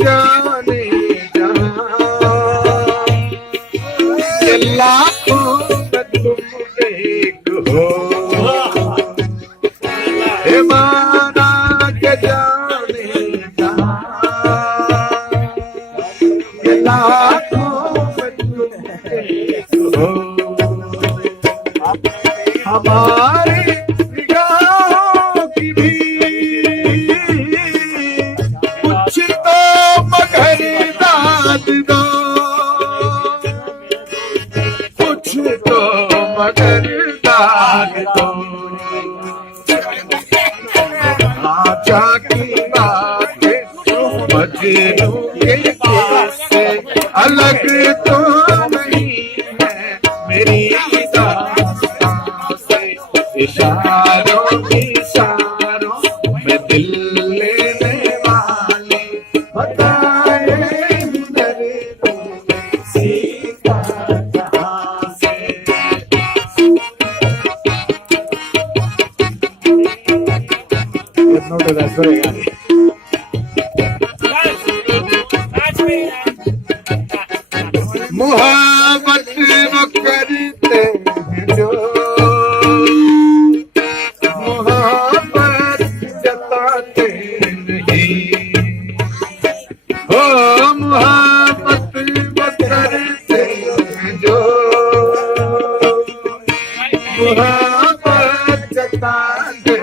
जाने जहां, ये लाखों में तुम एक हो, हे माना के जाने जहां, ये लाखों में तुम एक हो। हमारी निगाहों की भी कुछ तो मगर दाद दो, कुछ तो मगर दाद दो। आजा की बातें मजनू के से अलग तो नहीं है मेरी इशारों इशारों में दिल लेने वाले बताए मेरे तुमने सीखा कहाँ से। मोहब्बत वो करते हैं जो जताते नहीं, हो मोहब्बत करते जो मोहब्बत जताते